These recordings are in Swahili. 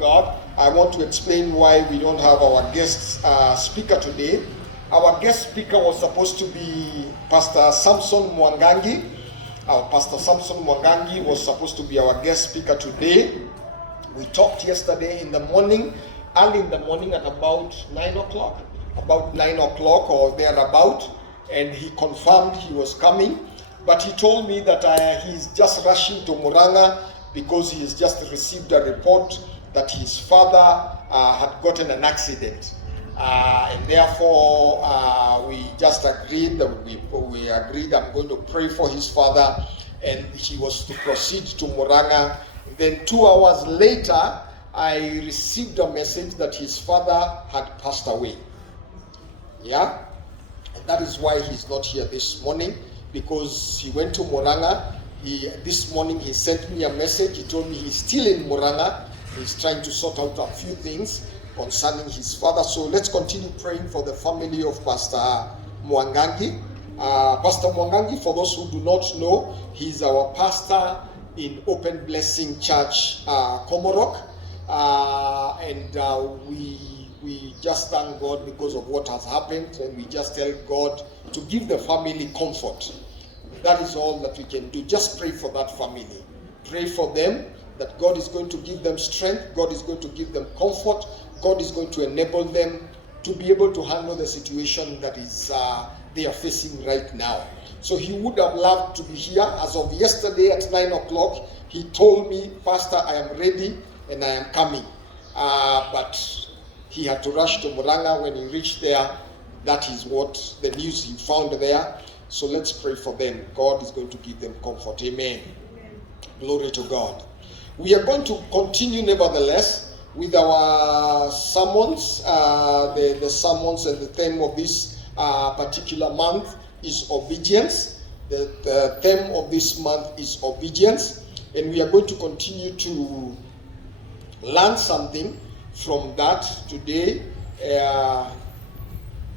God, I want to explain why we don't have our guest speaker today. Our guest speaker was supposed to be Pastor Samson Mwangangi. Our Pastor Samson Mwangangi was supposed to be our guest speaker today. We talked yesterday in the morning, early in the morning at about 9 o'clock, or thereabout, and he confirmed he was coming. But he told me that he's just rushing to Muranga because he has just received a report that his father had gotten an accident. And therefore, we just agreed that we agreed I'm going to pray for his father, and he was to proceed to Muranga. Then 2 hours later, I received a message that his father had passed away. Yeah? And that is why he's not here this morning, because he went to Muranga. This morning he sent me a message. He told me he's still in Muranga. He's trying to sort out a few things concerning his father. So let's continue praying for the family of Pastor Mwangangi. Pastor Mwangangi, for those who do not know, he's our pastor in Open Blessing Church, Komorok. And we just thank God because of what has happened, and we just tell God to give the family comfort. That is all that we can do. Just pray for that family. Pray for them, that God is going to give them strength, God is going to give them comfort, God is going to enable them to be able to handle the situation that is they are facing right now. So he would have loved to be here. As of yesterday at 9 o'clock, he told me, Pastor, I am ready and I am coming. But he had to rush to Muranga. When he reached there, that is what the news he found there. So let's pray for them. God is going to give them comfort. Amen. Amen. Glory to God. We are going to continue, nevertheless, with our sermons. The sermons, and the theme of this particular month is obedience. The theme of this month is obedience. And we are going to continue to learn something from that today.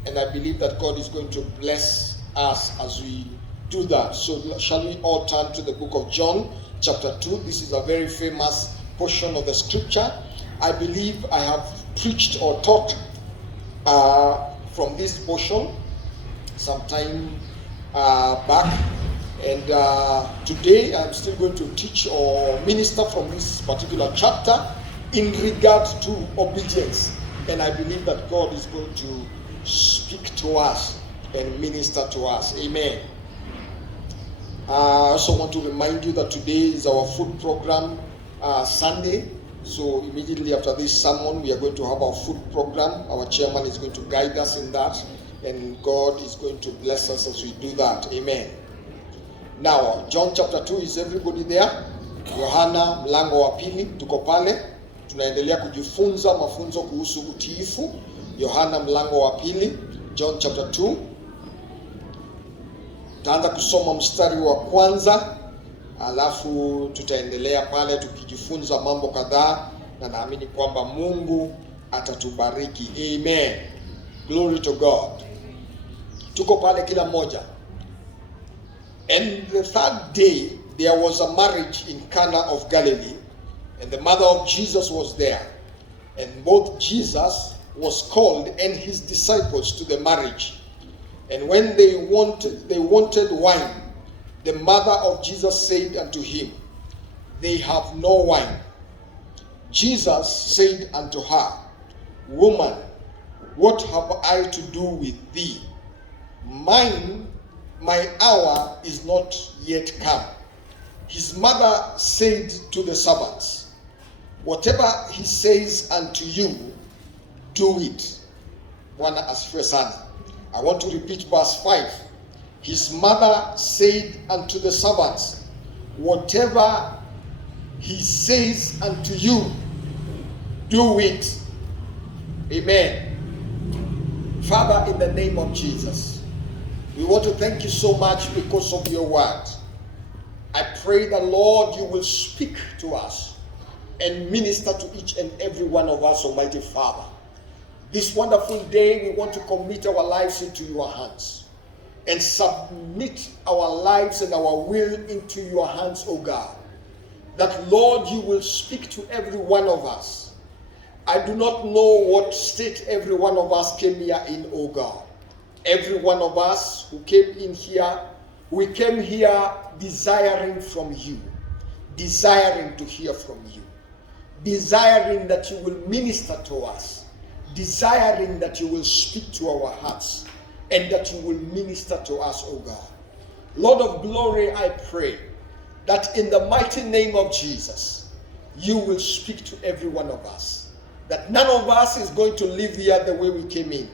And I believe that God is going to bless us as we do that. So shall we all turn to the book of John, chapter 2. This is a very famous portion of the scripture. I believe I have preached or taught from this portion some time back. And today I'm still going to teach or minister from this particular chapter in regard to obedience. And I believe that God is going to speak to us and minister to us. Amen. I also want to remind you that today is our food program Sunday. So immediately after this sermon, we are going to have our food program. Our chairman is going to guide us in that, and God is going to bless us as we do that. Amen. Now, John chapter 2, is everybody there? Yohana mlango wa pili, tuko pale. Tunaendelea kujifunza mafunzo kuhusu utiifu. Yohana mlango wa pili, John chapter 2. Tutaanza kusoma mstari wa kwanza, alafu tutaendelea pale tukijifunza mambo kadhaa, na naamini kwamba Mungu atatubariki. Amen. Glory to God. Tuko pale kila mmoja. And the third day there was a marriage in Cana of Galilee, and the mother of Jesus was there. And both Jesus was called and his disciples to the marriage. And when they wanted wine, the mother of Jesus said unto him, They have no wine. Jesus said unto her, Woman, what have I to do with thee? My hour is not yet come. His mother said to the servants, Whatever he says unto you, do it. Bwana asifiwe sana. I want to repeat verse 5. His mother said unto the servants, Whatever he says unto you, do it. Amen. Father, in the name of Jesus, we want to thank you so much because of your word. I pray that, Lord, you will speak to us and minister to each and every one of us, Almighty Father. This wonderful day, we want to commit our lives into your hands and submit our lives and our will into your hands, O God. That, Lord, you will speak to every one of us I do not know what state every one of us came here in, oh God. Every one of us who came in here, we came here desiring from you, desiring to hear from you, desiring that you will minister to us, desiring that you will speak to our hearts, and that you will minister to us, oh God. Lord of glory, I pray that in the mighty name of Jesus, you will speak to every one of us. That none of us is going to live here the way we came in,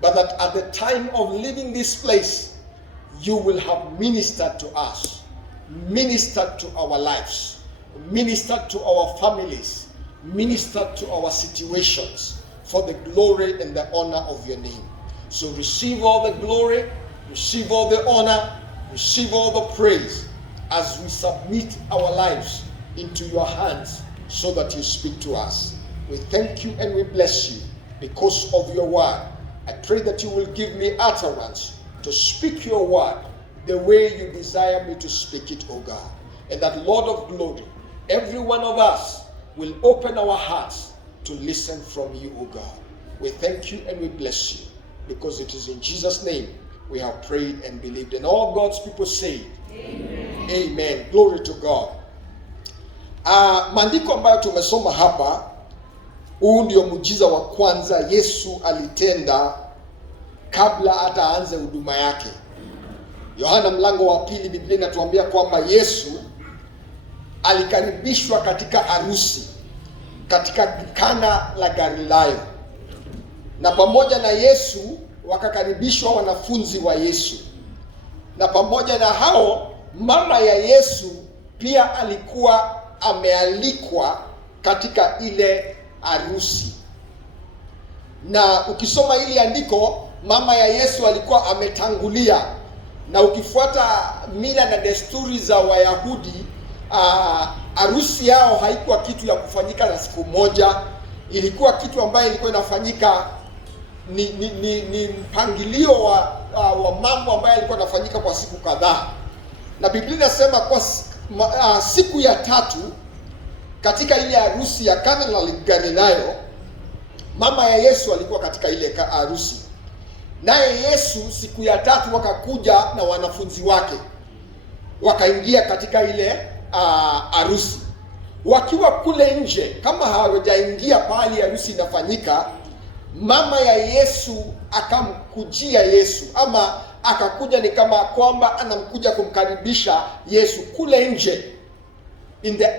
but that at the time of leaving this place, you will have ministered to us, ministered to our lives, ministered to our families, ministered to our situations for the glory and the honor of your name. So receive all the glory, receive all the honor, receive all the praise as we submit our lives into your hands so that you speak to us. We thank you and we bless you because of your word. I pray that you will give me utterance to speak your word the way you desire me to speak it, O God. And that, Lord of glory, every one of us will open our hearts to listen from you, O God. We thank you and we bless you because it is in Jesus' name we have prayed and believed. And all God's people say, Amen. Amen. Glory to God. Maandiko ambayo tumesoma hapa, huu ndio muujiza wa kwanza Yesu alitenda kabla hata aanze huduma yake. Yohana mlango wa 2, Biblia inatuambia kwamba Yesu alikaribishwa katika harusi katika Kana la Galilaya. Na pamoja na Yesu wakakaribishwa wanafunzi wa Yesu. Na pamoja na hao, mama ya Yesu pia alikuwa amealikwa katika ile harusi. Na ukisoma ili andiko, mama ya Yesu alikuwa ametangulia. Na ukifuata mila na desturi za Wayahudi, harusi yao haikuwa kitu ya kufanyika na siku moja. Ilikuwa kitu ambayo ilikuwa inafanyika ni mpangilio wa mambo ambayo yalikuwa yanafanyika kwa siku kadhaa. Na Biblia inasema kwa siku ya 3 katika ile harusi ya Kana la Galilaya, mama ya Yesu alikuwa katika ile harusi. Naye Yesu siku ya 3 wakakuja na wanafunzi wake, wakaingia katika ile harusi. Wakiwa kule nje, kama hawajaingia pale harusi inafanyika, mama ya Yesu akamkujia Yesu, ama akakuja ni kama kwamba anamkuja kumkaribisha Yesu kule nje, in the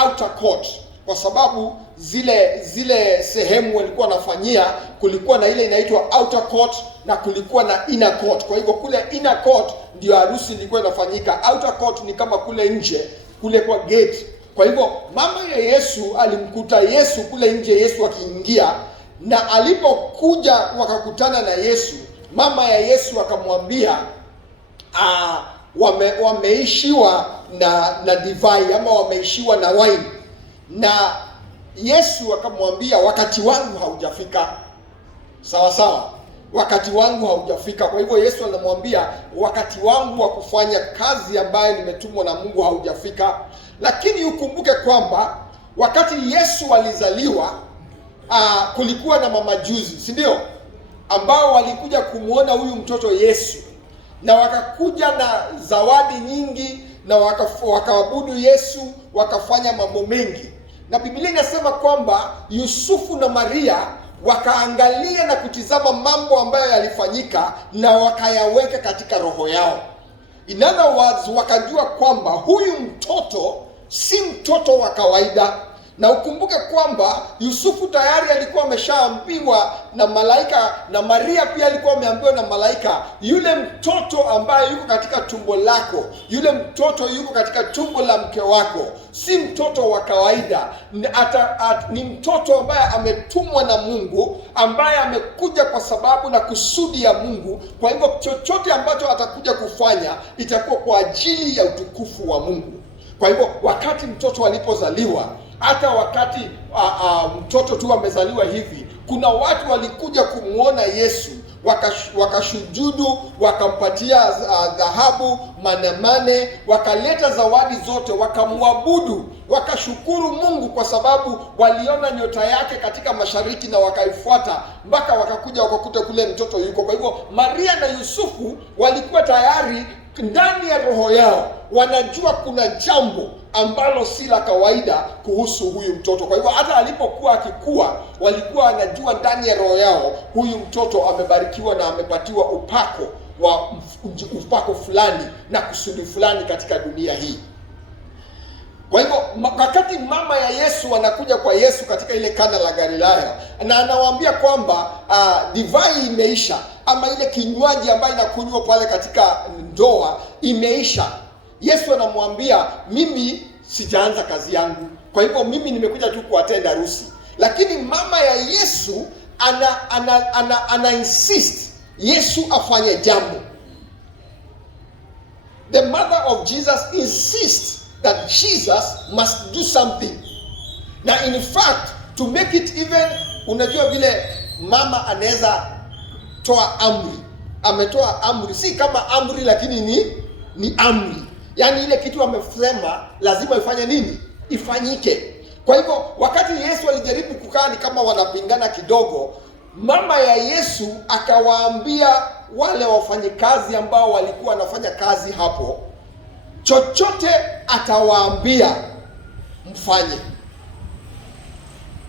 outer court, kwa sababu zile sehemu walikuwa wanafanyia, kulikuwa na ile inaitwa outer court na kulikuwa na inner court. Kwa hivyo kule inner court ndio harusi ilikuwa inafanyika, outer court ni kama kule nje, kule kwa gate. Kwa hivyo mama ya Yesu alimkuta Yesu kule nje, Yesu akiingia, na alipokuja wakakutana na Yesu, mama ya Yesu akamwambia wameishiwa na divai, ama wameishiwa na wine. Na Yesu akamwambia, wakati wangu haujafika. Sawa sawa, wakati wangu haujafika. Kwa hivyo Yesu anamwambia wakati wangu wa kufanya kazi ambayo nimetumwa na Mungu haujafika. Lakini ukumbuke kwamba wakati Yesu alizaliwa, kulikuwa na mamajuzi, si ndio, ambao walikuja kumuona huyu mtoto Yesu, na wakakuja na zawadi nyingi, na wakaabudu Yesu, wakafanya mambo mengi. Na Biblia inasema kwamba Yusufu na Maria wakaangalia na kutizama mambo ambayo yalifanyika, na wakayaweka katika roho yao. In other words, wakajua kwamba huyu mtoto si mtoto wa kawaida. Na ukumbuke kwamba Yusufu tayari alikuwa ameshaambiwa na malaika, na Maria pia alikuwa ameambiwa na malaika, yule mtoto ambaye yuko katika tumbo lako, yule mtoto yuko katika tumbo la mke wako, si mtoto wa kawaida. Ni mtoto ambaye ametumwa na Mungu, ambaye amekuja kwa sababu na kusudi ya Mungu. Kwa hivyo chochote ambacho atakuja kufanya itakuwa kwa ajili ya utukufu wa Mungu. Kwa hivyo wakati mtoto alipozaliwa, hata wakati mtoto tu amezaliwa hivi, kuna watu walikuja kumuona Yesu, wakashujudu, wakampatia dhahabu, manemane, wakaleta zawadi zote, wakamwabudu, wakashukuru Mungu kwa sababu waliona nyota yake katika mashariki na wakaifuata mpaka wakakuja wakakuta kule mtoto yuko. Kwa hivyo Maria na Yusufu walikuwa tayari ndani ya roho yao wanajua kuna jambo ambalo si la kawaida kuhusu huyu mtoto. Kwa hivyo hata alipokuwa akikua, walikuwa wanajua ndani ya roho yao huyu mtoto amebarikiwa na amepatiwa upako fulani na kusudi fulani katika dunia hii. Kwa hivyo wakati mama ya Yesu anakuja kwa Yesu katika ile Kana la Galilaya na anawaambia kwamba divai imeisha, ama ile kinywaji ambayo inakunywa pale katika ndoa imeisha, Yesu anamwambia, mimi sijaanza kazi yangu, kwa hivyo mimi nimekuja tu kuattend harusi. Lakini mama ya Yesu ana insist Yesu afanye jambo. The mother of Jesus insists that Jesus must do something. Na in fact, to make it even, unajua vile mama anaweza toa amri. Ametoa amri, si kama amri lakini ni amri. Yaani ile kitu amesema lazima ifanye nini? Ifanyike. Kwa hivyo wakati Yesu alijaribu kukaa ni kama wanapingana kidogo, mama ya Yesu akawaambia wale wafanyikazi ambao walikuwa wanafanya kazi hapo, chochote atawaambia mfanye.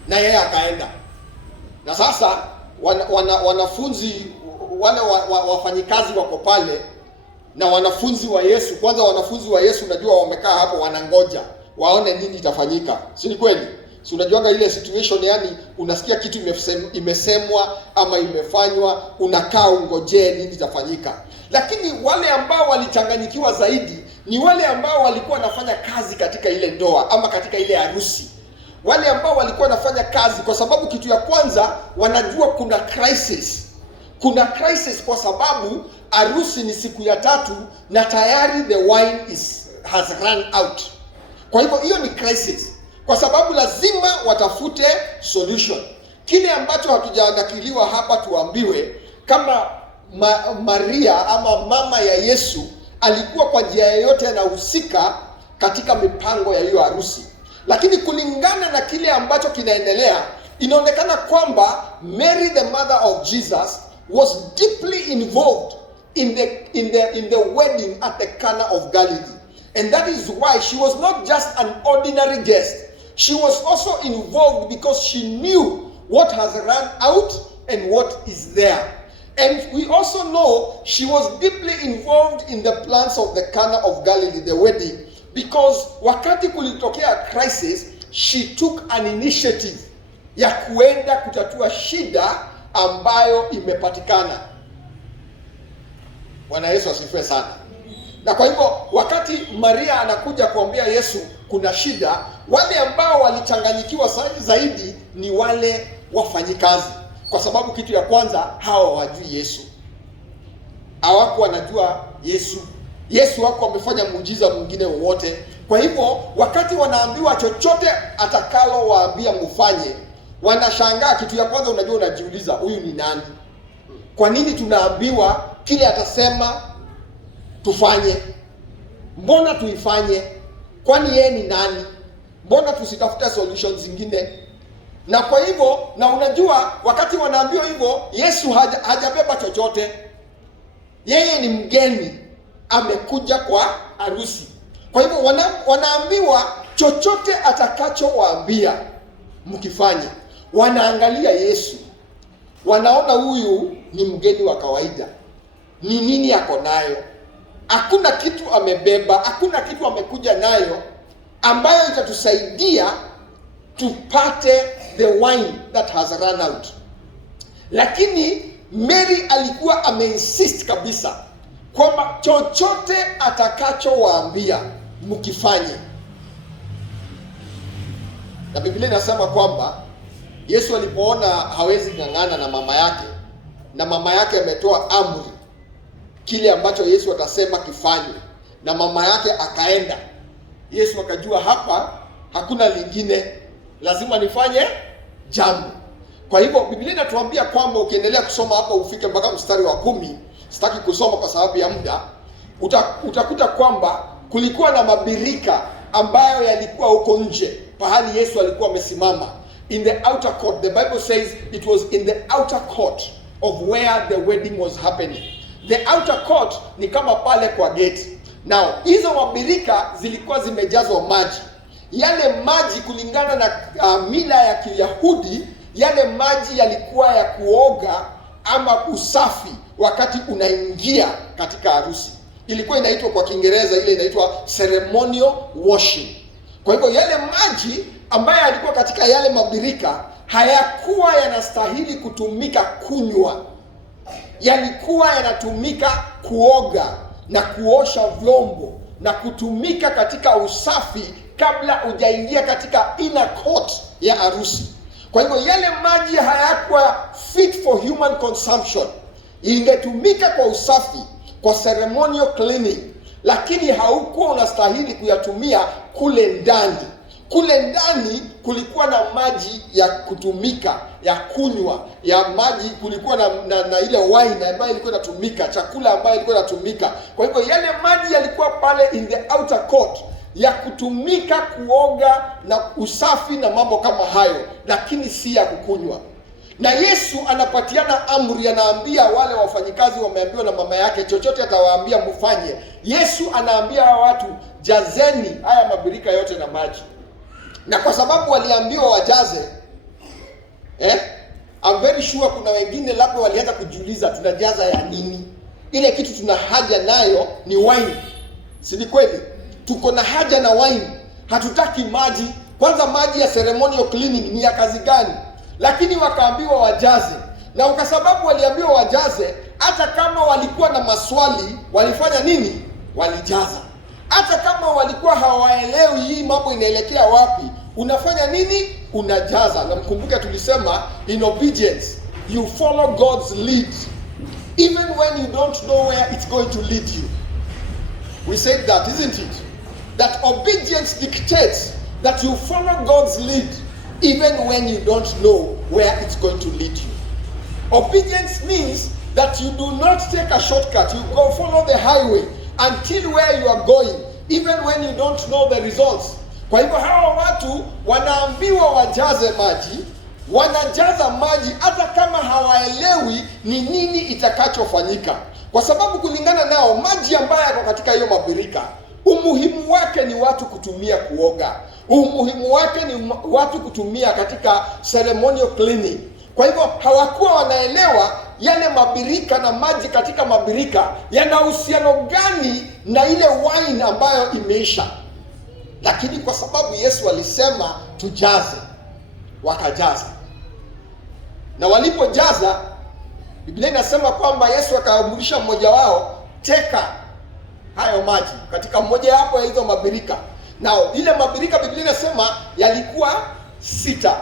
Na yeye akaenda. Na sasa wanafunzi wale wafanyikazi wako pale na wanafunzi wa Yesu. Kwanza wanafunzi wa Yesu unajua wamekaa hapo wanangoja waone nini itafanyika. Si ni kweli? Si unajuanga ile situation, yani unasikia kitu imesemwa ama imefanywa, unakaa ungojee nini itafanyika. Lakini wale ambao walichanganyikiwa zaidi ni wale ambao walikuwa wanafanya kazi katika ile ndoa ama katika ile harusi. Wale ambao walikuwa wanafanya kazi, kwa sababu kitu ya kwanza wanajua kuna crisis. Kuna crisis kwa sababu harusi ni siku ya 3 na tayari the wine has run out. Kwa hivyo hiyo ni crisis, kwa sababu lazima watafute solution. Kile ambacho hatujanakiliwa hapa tuambiwe kama Maria ama mama ya Yesu alikuwa kwa njia yoyote anahusika katika mipango ya hiyo harusi. Lakini kulingana na kile ambacho kinaendelea, inaonekana kwamba Mary the mother of Jesus was deeply involved in the wedding at the Cana of Galilee. And that is why she was not just an ordinary guest. She was also involved because she knew what has run out and what is there. And we also know she was deeply involved in the plans of the Cana of Galilee, the wedding, because wakati kulitokea crisis, she took an initiative ya kuenda kutatua shida ambayo imepatikana. Bwana Yesu asifiwe sana. Na kwa hivyo wakati Maria anakuja kuambia Yesu kuna shida, wale ambao walichanganyikiwa zaidi ni wale wafanyikazi. Kwa sababu kitu ya kwanza, hawa hawajui Yesu. Hawakuwa wanajua Yesu. Yesu wako amefanya muujiza mwingine wowote. Kwa hivyo wakati wanaambiwa chochote atakalo waambia mfanye, wanashangaa. Kitu ya kwanza unajua, unajiuliza huyu ni nani? Kwa nini tunaambiwa kile atasema tufanye? Mbona tuifanye? Kwani yeye ni nani? Mbona tusitafute solutions zingine? Na kwa hivyo, na unajua wakati wanaambiwa hivyo, Yesu hajabeba chochote. Yeye ni mgeni, amekuja kwa harusi. Kwa hivyo wanaambiwa chochote atakachowaambia mkifanye. Wanaangalia Yesu, wanaona huyu ni mgeni wa kawaida. Ni nini yako nayo? Hakuna kitu amebeba, hakuna kitu amekuja nayo ambayo itatusaidia tupate the wine that has run out. Lakini Mary alikuwa ameinsist kabisa kwamba chochote atakachowaambia mkifanye. Na Biblia inasema kwamba Yesu alipoona hawezi ng'ang'ana na mama yake, na mama yake ametoa amri kile ambacho Yesu atasema kifanywe, na mama yake akaenda, Yesu akajua hapa hakuna lingine, lazima nifanye jambo. Kwa hivyo Biblia inatuambia kwamba ukiendelea kusoma hapa ufike mpaka mstari wa 10, sitaki kusoma kwa sababu ya muda, utakuta kwamba kulikuwa na mabirika ambayo yalikuwa huko nje pahali Yesu alikuwa amesimama. In the outer court, the Bible says it was in the outer court of where the wedding was happening. The outer court ni kama pale kwa gate. Now, hizo mabirika zilikuwa zimejazwa maji. Yale maji kulingana na mila ya Kiyahudi, yale maji yalikuwa ya kuoga ama usafi wakati unaingia katika harusi. Ilikuwa inaitwa kwa Kiingereza, ile inaitwa ceremonial washing. Kwa hivyo yale maji ambayo yalikuwa katika yale mabirika hayakuwa yanastahili kutumika kunywa. Yalikuwa yanatumika kuoga na kuosha vyombo na kutumika katika usafi kabla hujaingia katika inner court ya harusi. Kwa hivyo yale maji hayakuwa fit for human consumption. Ingetumika kwa usafi, kwa ceremonial cleaning, lakini haukuwa unastahili kuyatumia kule ndani. Kule ndani kulikuwa na maji ya kutumika, ya kunywa, ya maji, kulikuwa na ile wine ambayo ilikuwa inatumika, chakula ambayo ilikuwa inatumika. Kwa hivyo yale maji yalikuwa pale in the outer court ya kutumika kuoga na usafi na mambo kama hayo, lakini si ya kukunywa. Na Yesu anapatiana amri, anaambia wale wafanyikazi, wameambiwa na mama yake chochote atawaambia mfanye. Yesu anaambia watu, jazeni haya mabirika yote na maji. Na kwa sababu waliambiwa wajaze, I'm very sure kuna wengine labda walianza kujiuliza tunajaza ya nini? Ile kitu tuna haja nayo ni wine. Si ni kweli? Tuko na haja na wine. Hatutaki maji. Kwanza maji ya ceremonial cleaning ni ya kazi gani? Lakini wakaambiwa wajaze. Na kwa sababu waliambiwa wajaze, hata kama walikuwa na maswali, walifanya nini? Walijaza. Hata kama walikuwa hawaelewi hii mambo inaelekea wapi, unafanya nini? Unajaza. Na mkumbuke tulisema in obedience you follow God's lead even when you don't know where it's going to lead you. We said that, isn't it? That obedience dictates that you follow God's lead even when you don't know where it's going to lead you. Obedience means that you do not take a shortcut. You go follow the highway until where you are going, even when you don't know the results. Kwa hivyo hawa watu wanaambiwa wajaze maji, wanajaza maji hata kama hawaelewi ni nini itakachofanyika. Kwa sababu kulingana nao maji ambayo yako katika hiyo mabirika, umuhimu wake ni watu kutumia kuoga. Umuhimu wake ni watu kutumia katika ceremonial cleaning. Kwa hivyo hawakuwa wanaelewa yale mabirika na maji katika mabirika yana uhusiano gani na ile wine ambayo imeisha. Lakini kwa sababu Yesu alisema tujaze, wakajaza. Na walipojaza, Biblia inasema kwamba Yesu akaamrisha mmoja wao, teka hayo maji katika mmoja hapo ya hizo mabirika. Na ile mabirika Biblia inasema yalikuwa 6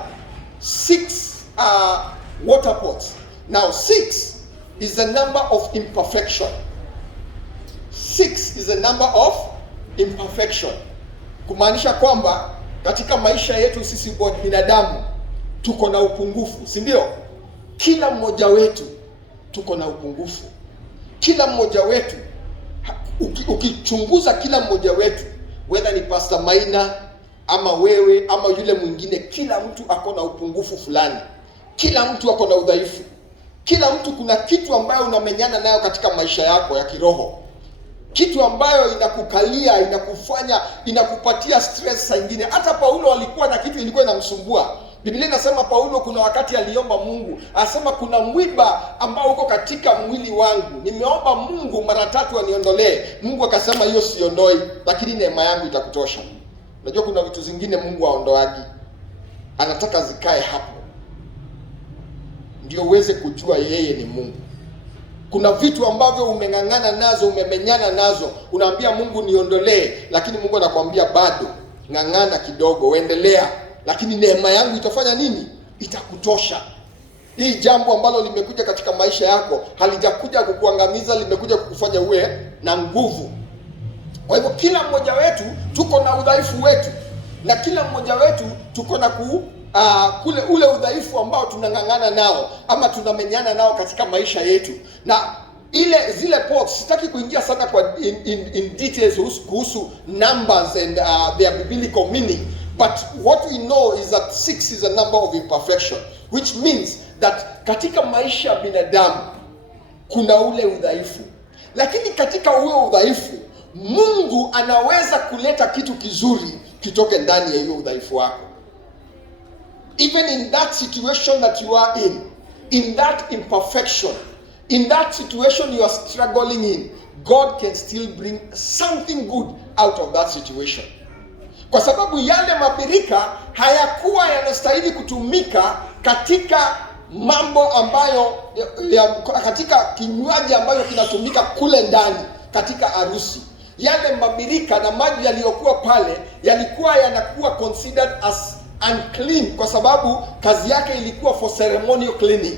water pots. Now 6 is the number of imperfection. 6 is the number of imperfection. Kumaanisha kwamba katika maisha yetu sisi binadamu tuko na upungufu, si ndio? Kila mmoja wetu tuko na upungufu. Kila mmoja wetu, ukichunguza kila mmoja wetu, whether ni Pastor Maina ama wewe ama yule mwingine, kila mtu ako na upungufu fulani. Kila mtu ako na udhaifu. Kila mtu kuna kitu ambayo unamenyana nayo katika maisha yako ya kiroho. Kitu ambayo inakukalia, inakufanya, inakupatia stress saa nyingine. Hata Paulo alikuwa na kitu ilikuwa inamsumbua. Biblia inasema Paulo kuna wakati aliomba Mungu, anasema kuna mwiba ambao uko katika mwili wangu. Nimeomba Mungu mara 3 aniondolee. Mungu akasema hiyo siondoi, lakini neema yangu itakutosha. Unajua kuna vitu zingine Mungu aondoagi. Anataka zikae hapo. Ndio uweze kujua yeye ni Mungu. Kuna vitu ambavyo umeng'ang'ana nazo, umemenyana nazo, unaambia Mungu niondolee, lakini Mungu anakuambia bado, ng'ang'ana kidogo, endelea, lakini neema yangu itafanya nini? Itakutosha. Hii jambo ambalo limekuja katika maisha yako halijakuja kukuangamiza, limekuja kukufanya uwe na nguvu. Kwa hivyo kila mmoja wetu tuko na udhaifu wetu, na kila mmoja wetu tuko na kule ule udhaifu ambao tunang'ang'ana nao ama tunamenyana nao katika maisha yetu. Na zile pots, sitaki kuingia sana kwa in details kuhusu numbers and their biblical meaning, but what we know is that 6 is a number of imperfection, which means that katika maisha ya binadamu kuna ule udhaifu, lakini katika huo udhaifu Mungu anaweza kuleta kitu kizuri kitoke ndani ya hiyo udhaifu wako. Even in that situation that you are in that imperfection, in that situation you are struggling in, God can still bring something good out of that situation. Kwa sababu yale mabirika hayakuwa yanastahili kutumika katika mambo ambayo katika kinywaji ambayo kinatumika kule ndani katika harusi. Yale mabirika na maji yaliyokuwa pale yalikuwa yanakuwa considered as unclean, kwa sababu kazi yake ilikuwa for ceremonial cleaning.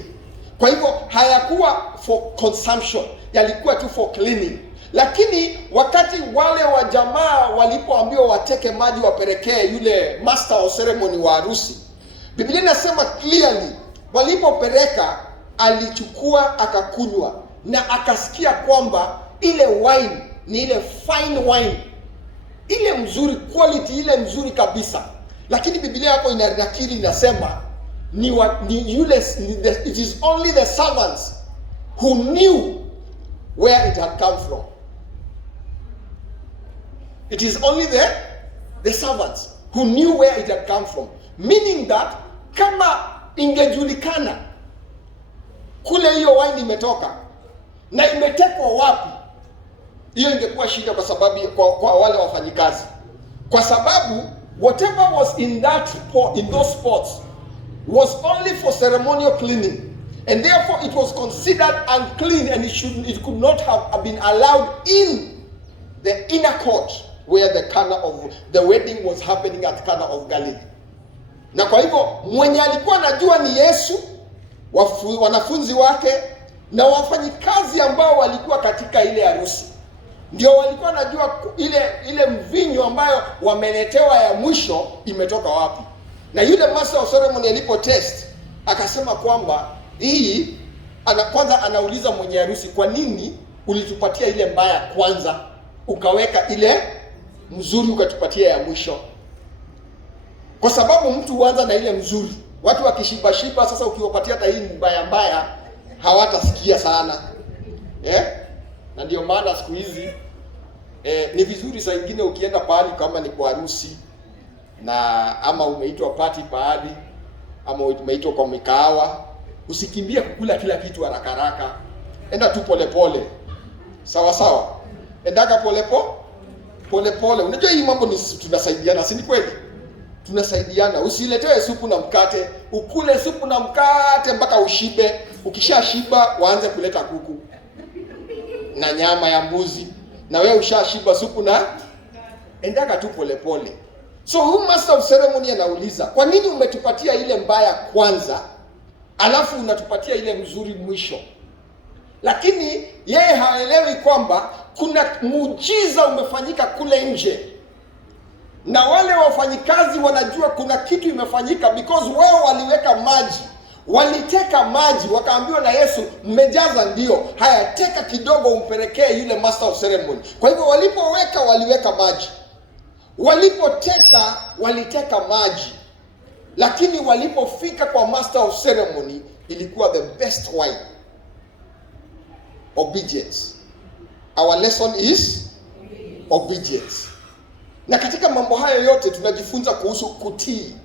Kwa hivyo hayakuwa for consumption, yalikuwa tu for cleaning. Lakini wakati wale wa jamaa walipoambiwa wateke maji wapelekee yule master of ceremony wa harusi, Biblia inasema clearly walipopeleka alichukua akakunywa na akasikia kwamba ile wine ni ile fine wine, ile mzuri, quality ile mzuri kabisa. Lakini Biblia hapo inanakiri, inasema it is only the servants who knew where it had come from. It is only the servants who knew where it had come from, meaning that kama ingejulikana kule hiyo wine imetoka na imetekwa wapi, hiyo ingekuwa shida kwa sababu kwa wale wafanyikazi, kwa sababu whatever was in those pots was only for ceremonial cleaning, and therefore it was considered unclean, and it could not have been allowed in the inner court where the wedding was happening at Cana of Galilee. Na kwa hivyo mwenye alikuwa anajua ni Yesu, wanafunzi wake na wafanyikazi ambao walikuwa katika ile harusi, ndio walikuwa wanajua ile mvinyo ambayo wameletewa ya mwisho imetoka wapi. Na yule master of ceremony alipo test akasema kwamba hii, kwanza anauliza mwenye harusi, kwa nini ulitupatia ile mbaya kwanza ukaweka ile mzuri ukatupatia ya mwisho? Kwa sababu mtu huanza na ile mzuri. Watu wakishiba shiba, sasa ukiwapatia hata hii mbaya hawatasikia sana. Na ndio maana siku hizi ni vizuri saa nyingine ukienda pahali kama ni kwa harusi na ama umeitwa party pahali ama umeitwa kwa mikahawa, usikimbie kukula kila kitu haraka haraka. Enda tu pole. Sawa sawa. Endaga pole. Unajua hii mambo ni tunasaidiana, si ni kweli? Tunasaidiana. Usiletewe supu na mkate, ukule supu na mkate mpaka ushibe. Ukishashiba waanze kuleta kuku na nyama ya mbuzi, na wewe ushashiba supu na endaga tu pole. So huyu master of ceremony anauliza, kwa nini umetupatia ile mbaya kwanza alafu unatupatia ile mzuri mwisho? Lakini yeye haelewi kwamba kuna muujiza umefanyika kule nje, na wale wafanyikazi wanajua kuna kitu imefanyika, because wao waliweka maji, waliteka maji, wakaambiwa na Yesu, mmejaza ndio, haya teka kidogo umpelekee yule master of ceremony. Kwa hivyo waliweka maji, waliteka maji, lakini walipofika kwa master of ceremony ilikuwa the best wine. Obedience. Our lesson is obedience. Na katika mambo hayo yote tunajifunza kuhusu kutii.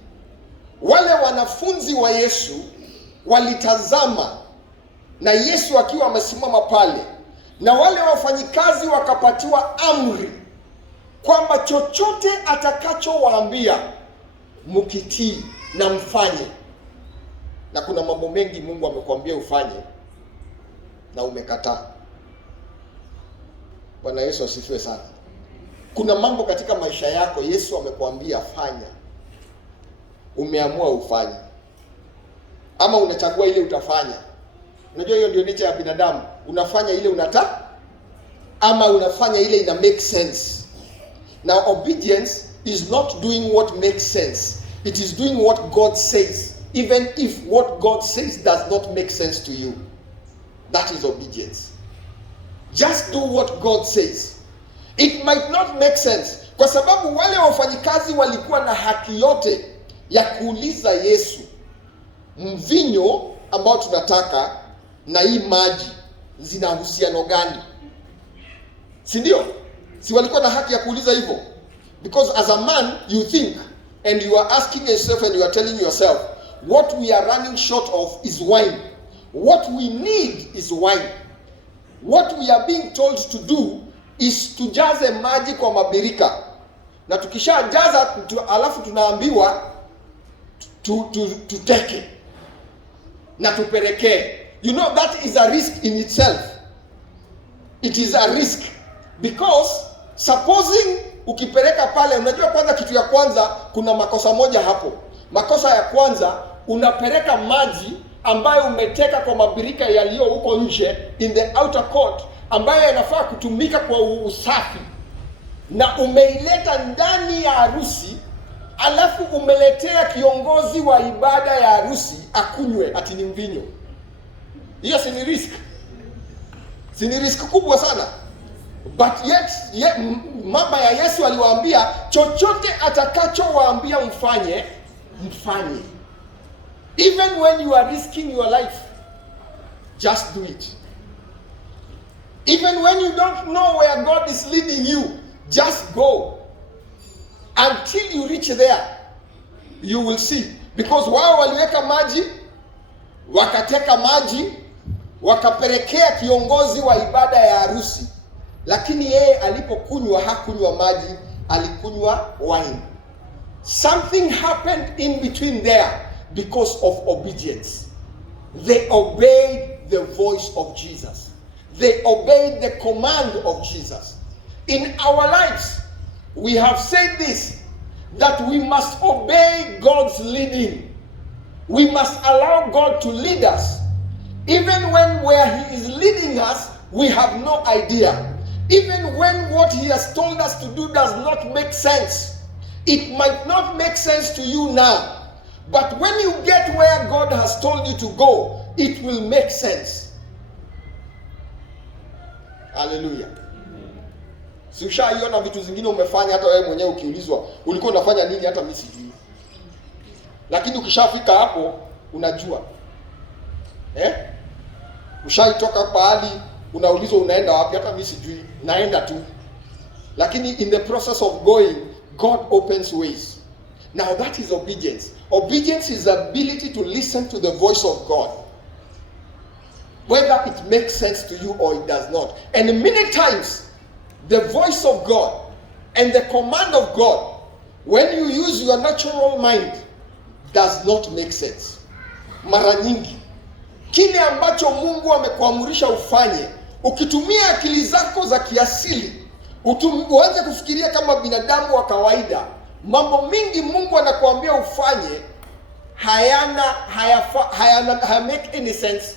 Wale wanafunzi wa Yesu walitazama na Yesu akiwa amesimama pale, na wale wafanyikazi wakapatiwa amri kwamba chochote atakachowaambia mkitii na mfanye. Na kuna mambo mengi Mungu amekwambia ufanye na umekataa. Bwana Yesu asifiwe sana. Kuna mambo katika maisha yako Yesu amekwambia fanya, umeamua ufanye, ama unachagua ile utafanya. Unajua hiyo ndio nature ya binadamu, unafanya ile unataka ama unafanya ile ina make sense. Now obedience is not doing what makes sense. It is doing what God says, even if what God says does not make sense to you. That is obedience. Just do what God says. It might not make sense, kwa sababu wale wafanyikazi walikuwa na haki yote ya kuuliza Yesu, mvinyo ambao tunataka na hii maji zina uhusiano gani? Si ndio? Si walikuwa na haki ya kuuliza hivyo? Because as a man you think and you are asking yourself and you are telling yourself, what we are running short of is wine. What we need is wine. What we are being told to do is tujaze maji kwa mabirika. Na tukishajaza alafu tunaambiwa tuteke na tupelekee. You know, that is a risk in itself. It is a risk because supposing ukipeleka pale, unajua kwanza, kitu ya kwanza kuna makosa moja hapo. Makosa ya kwanza, unapeleka maji ambayo umeteka kwa mabirika yaliyo huko nje in the outer court, ambayo yanafaa kutumika kwa usafi, na umeileta ndani ya harusi, alafu umeletea kiongozi wa ibada ya harusi akunywe ati ni mvinyo. Hiyo si ni risk? Si ni risk kubwa sana? But yet mama ya Yesu aliwaambia, chochote atakachowaambia mfanye, mfanye. Even when you are risking your life, just do it. Even when you don't know where God is leading you, just go. Until you reach there, you will see. Because wao waliweka maji, wakateka maji, wakapelekea kiongozi wa ibada ya harusi. Lakini yeye alipokunywa, hakunywa maji, alikunywa wine. Something happened in between there because of obedience. They obeyed the voice of Jesus. They obeyed the command of Jesus. In our lives, we have said this, that we must obey God's leading. We must allow God to lead us. Even when where He is leading us, we have no idea. Even when what He has told us to do does not make sense. It might not make sense to you now. But when you get where God has told you to go, it will make sense. Hallelujah. Si ushaiona vitu zingine umefanya hata wewe mwenyewe ukiulizwa, ulikuwa unafanya nini? Hata mimi sijui. Lakini ukishafika hapo unajua. Ushaitoka pahali unaulizwa unaenda wapi? Hata mimi sijui, naenda tu. Lakini in the process of going, God opens ways. Now that is obedience. Obedience is the ability to listen to the voice of God, whether it makes sense to you or it does not. And many times, the voice of God and the command of God, when you use your natural mind, does not make sense. Mara nyingi, kile ambacho Mungu amekuamurisha ufanye, ukitumia akili zako za kiasili, uanze kufikiria kama binadamu wa kawaida, mambo mingi Mungu anakuambia ufanye haya make any sense.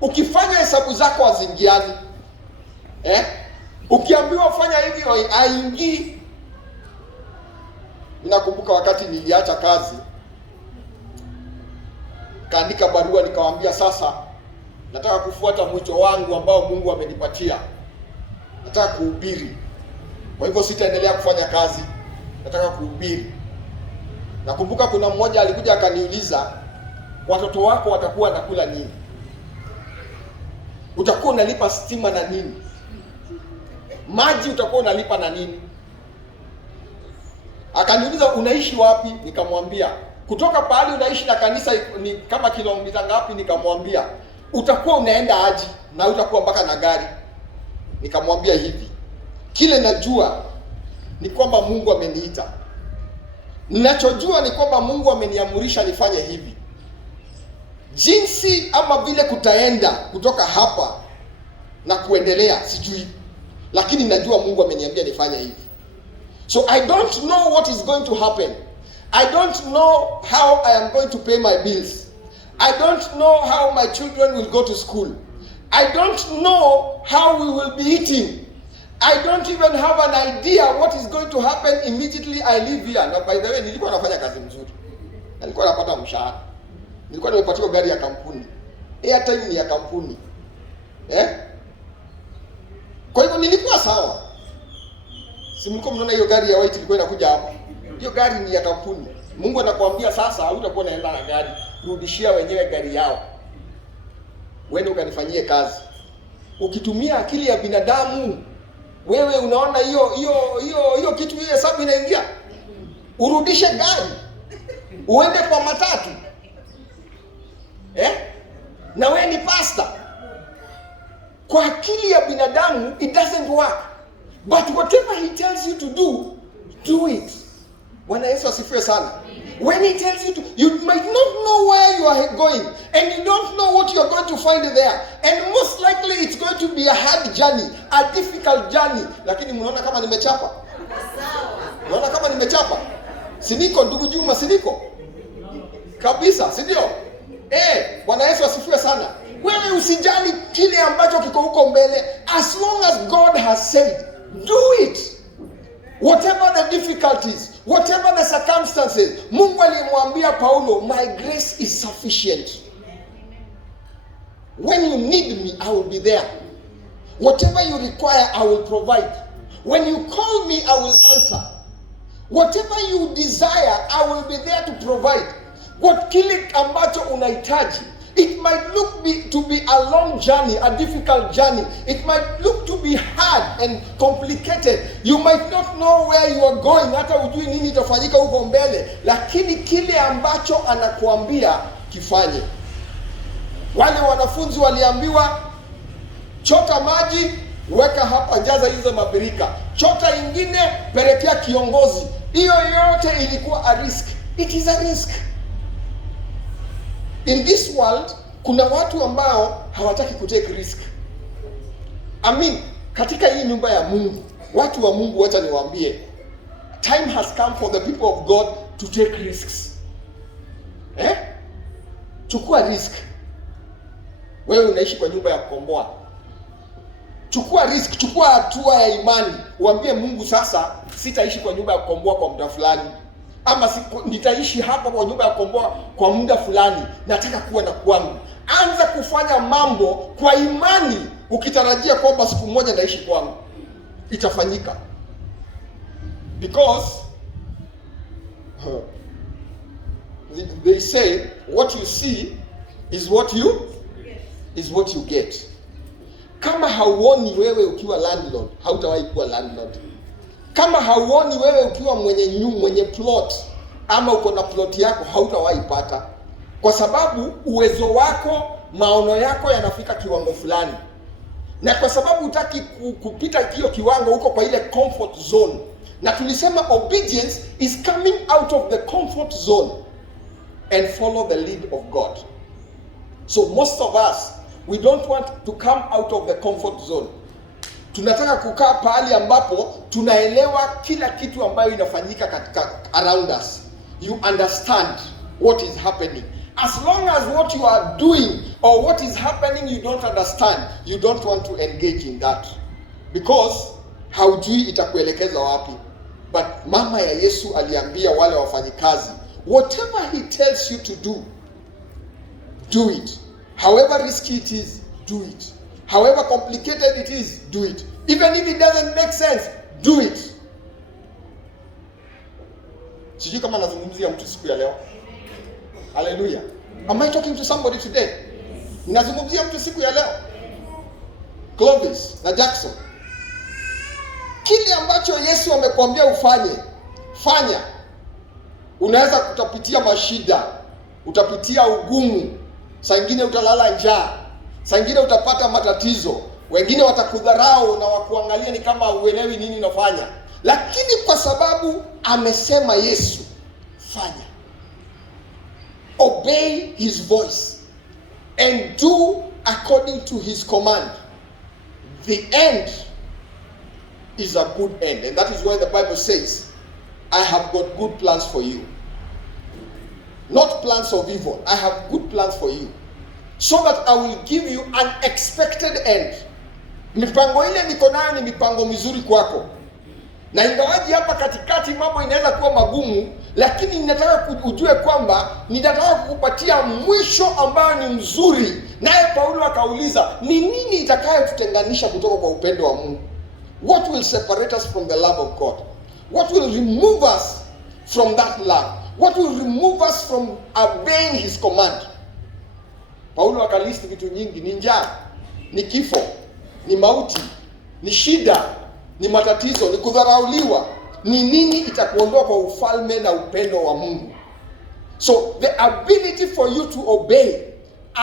Ukifanya hesabu zako hazingiani. Ukiambiwa fanya hivyo haingii. Ninakumbuka wakati niliacha kazi, kaandika barua nikawaambia, sasa nataka kufuata mwito wangu ambao Mungu amenipatia. Nataka kuhubiri. Kwa hivyo sitaendelea kufanya kazi. Nataka kuhubiri. Nakumbuka kuna mmoja alikuja akaniuliza, watoto wako watakuwa nakula nini? Utakuwa unalipa stima na nini? Maji utakuwa unalipa na nini? Akaniuliza, unaishi wapi? Nikamwambia, kutoka pahali unaishi na kanisa ni kama kilomita ngapi? Nikamwambia, utakuwa unaenda aje na utakuwa mpaka na gari? Nikamwambia hivi, kile najua ni kwamba Mungu ameniita. Ninachojua ni kwamba Mungu ameniamurisha nifanye hivi. Jinsi ama vile kutaenda kutoka hapa na kuendelea sijui, lakini najua Mungu ameniambia nifanye hivi. So I don't know what is going to happen. I don't know how I am going to pay my bills. I don't know how my children will go to school. I don't know how we will be eating. I don't even have an idea what is going to happen immediately I leave here. Now, by the way, nilikuwa nafanya kazi mzuri. nilikuwa napata mshahara, nilikuwa nimepatiwa gari ya kampuni, airtime ni ya kampuni, kwa hivyo nilikuwa sawa. Si mlikuwa mnaona hiyo gari ya white ilikuwa inakuja hapa? Hiyo gari ni ya kampuni. Mungu anakuambia sasa hautakuwa unaenda na gari, rudishia wenyewe gari yao, wewe ukanifanyie kazi. Ukitumia akili ya binadamu, wewe unaona hiyo kitu, hiyo hesabu inaingia, urudishe gari uende kwa matatu, na wewe ni pastor. Kwa akili ya binadamu it doesn't work, but whatever he tells you to do, do it. Bwana Yesu asifiwe sana. When he tells you to, you might not know where you are going, and you don't know what you are going to find there, and most likely it's going to be a hard journey, a difficult journey. Lakini mnaona kama nimechapa? Mnaona kama nimechapa? Siniko ndugu Juma, siniko kabisa, si ndio? Bwana Yesu asifiwe sana. Wewe usijali kile ambacho kiko huko mbele, as long as God has said, do it. Whatever the difficulties, whatever the circumstances. Mungu alimwambia Paulo, my grace is sufficient. When you need me, I will be there. Whatever you require, I will provide. When you call me, I will answer. Whatever you desire, I will be there to provide. What kile ambacho unahitaji. It might look to be a long journey, a difficult journey. It might look to be hard and complicated. You might not know where you are going, hata ujui nini itafanyika huko mbele, lakini kile ambacho anakuambia kifanye. Wale wanafunzi waliambiwa, chota maji, weka hapa, jaza hizo mabirika. Chota ingine, pelekea kiongozi. Hiyo yote ilikuwa a risk. It is a risk. In this world, kuna watu ambao hawataki kutake risk. Katika hii nyumba ya Mungu, watu wa Mungu, wacha niwaambie, time has come for the people of God to take risks. Chukua risk. Wewe unaishi kwa nyumba ya kukomboa. Chukua risk, chukua hatua ya imani. Uambie Mungu, sasa sitaishi kwa nyumba ya kukomboa kwa muda fulani. Ama nitaishi hapa kwa nyumba ya kukomboa kwa muda fulani, nataka kuwa na kwangu. Anza kufanya mambo kwa imani, ukitarajia kwamba siku moja naishi kwangu. Itafanyika. Because they say what you see is what you get. Kama hauoni wewe ukiwa landlord, hautawahi kuwa landlord. Kama hauoni wewe ukiwa mwenye plot, ama uko na plot yako, hautawahi pata. Kwa sababu uwezo wako, maono yako yanafika kiwango fulani. Na kwa sababu hutaki kupita hiyo kiwango, uko kwa ile comfort zone. Na tulisema obedience is coming out of the comfort zone and follow the lead of God. So most of us, we don't want to come out of the comfort zone. Tunataka kukaa pahali ambapo tunaelewa kila kitu ambayo inafanyika katika around us. You understand what is happening. As long as what you are doing or what is happening you don't understand, you don't want to engage in that. Because haujui itakuelekeza wapi. But mama ya Yesu aliambia wale wafanyikazi, whatever he tells you to do, do it. However risky it is, do it. However complicated it is, do it. Even if it doesn't make sense, do it. Sijui kama nazungumzia mtu siku ya leo. Hallelujah. Am I talking to somebody today? Nazungumzia mtu siku ya leo. Clovis na Jackson. Kile ambacho Yesu amekwambia ufanye, fanya. Unaweza kutapitia mashida, utapitia ugumu, saa nyingine utalala njaa, saa nyingine utapata matatizo, wengine watakudharau na wakuangalia ni kama uelewi nini unafanya. Lakini kwa sababu amesema Yesu, fanya. Obey his voice and do according to his command. The end is a good end, and that is why the Bible says, I have got good plans for you. Not plans of evil. I have good plans for you, so that I will give you an expected end. Mipango ile niko nayo ni mipango mizuri kwako. Na ingawaji hapa katikati mambo inaweza kuwa magumu, lakini ninataka ujue kwamba nitataka kukupatia mwisho ambao ni mzuri. Naye Paulo akauliza, ni nini itakayotutenganisha kutoka kwa upendo wa Mungu? What will separate us from the love of God? What will remove us from that love? What will remove us from obeying his command? Paulo akalisti vitu nyingi. Ni njaa, ni kifo, ni mauti, ni shida, ni matatizo, ni kudharauliwa. Ni nini itakuondoa kwa ufalme na upendo wa Mungu? So the ability for you to obey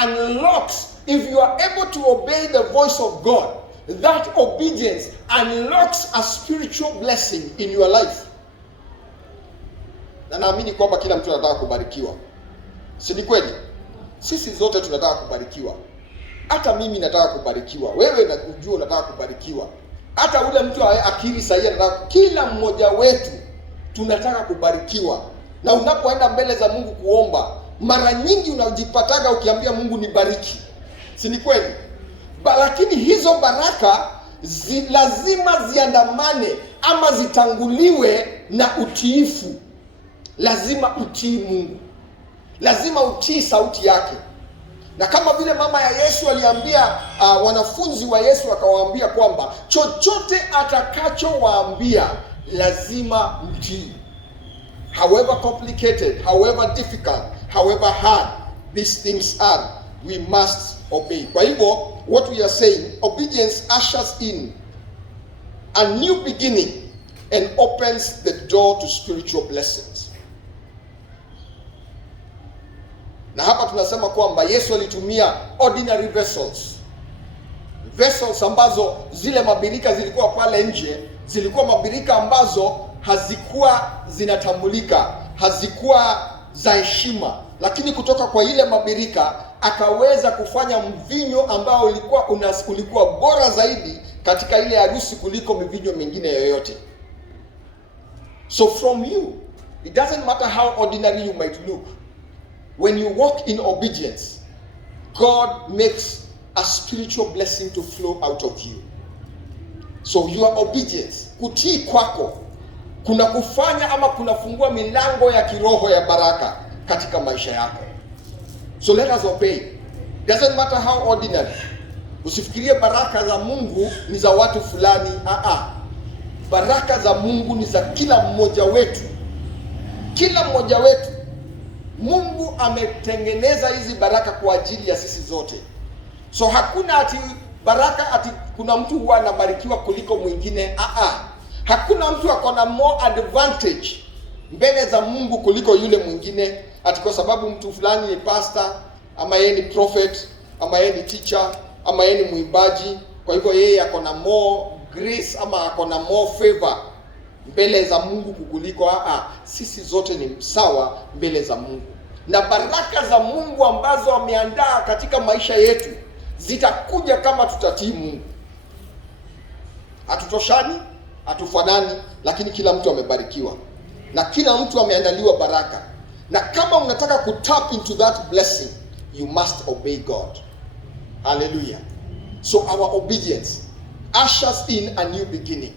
unlocks, if you are able to obey the voice of God, that obedience unlocks a spiritual blessing in your life. Na naamini kwamba kila mtu anataka kubarikiwa. Si ni kweli? Sisi zote tunataka kubarikiwa. Hata mimi nataka kubarikiwa. Wewe unajua unataka kubarikiwa. Hata ule mtu akili sahihi anataka, kila mmoja wetu tunataka kubarikiwa. Na unapoenda mbele za Mungu kuomba, mara nyingi unajipataga ukiambia Mungu nibariki. Si ni kweli? Lakini hizo baraka lazima ziandamane ama zitanguliwe na utiifu. Lazima utii Mungu. Lazima utii sauti yake. Na kama vile mama ya Yesu aliambia wanafunzi wa Yesu, akawaambia kwamba chochote atakachowaambia lazima mtii. However complicated, however difficult, however hard these things are, we must obey. Kwa hivyo, what we are saying, obedience ushers in a new beginning and opens the door to spiritual blessings. Na hapa tunasema kwamba Yesu alitumia ordinary vessels ambazo zile mabirika zilikuwa pale nje, zilikuwa mabirika ambazo hazikuwa zinatambulika, hazikuwa za heshima, lakini kutoka kwa ile mabirika akaweza kufanya mvinyo ambao ulikuwa bora zaidi katika ile harusi kuliko mivinyo mingine yoyote. So from you, it doesn't matter how ordinary you might look. When you walk in obedience, God makes a spiritual blessing to flow out of you. So your obedience, kutii kwako, kuna kufanya ama kunafungua milango ya kiroho ya baraka katika maisha yako. So let us obey. Doesn't matter how ordinary. Usifikirie baraka za Mungu ni za watu fulani. Baraka za Mungu ni za kila mmoja wetu. Kila mmoja wetu. Mungu ametengeneza hizi baraka kwa ajili ya sisi zote. So hakuna ati baraka ati kuna mtu huwa anabarikiwa kuliko mwingine. Hakuna mtu akona more advantage mbele za Mungu kuliko yule mwingine, ati kwa sababu mtu fulani ni pastor, ama yeye ni prophet, ama yeye ni teacher, ama yeye ni mwimbaji, kwa hivyo yeye akona more grace ama akona more favor mbele za Mungu kukuliko. Sisi zote ni sawa mbele za Mungu. Na baraka za Mungu ambazo ameandaa katika maisha yetu zitakuja kama tutatii Mungu. Hatutoshani, hatufanani, lakini kila mtu amebarikiwa. Na kila mtu ameandaliwa baraka. Na kama unataka kutap into that blessing, you must obey God. Hallelujah. So our obedience ushers in a new beginning.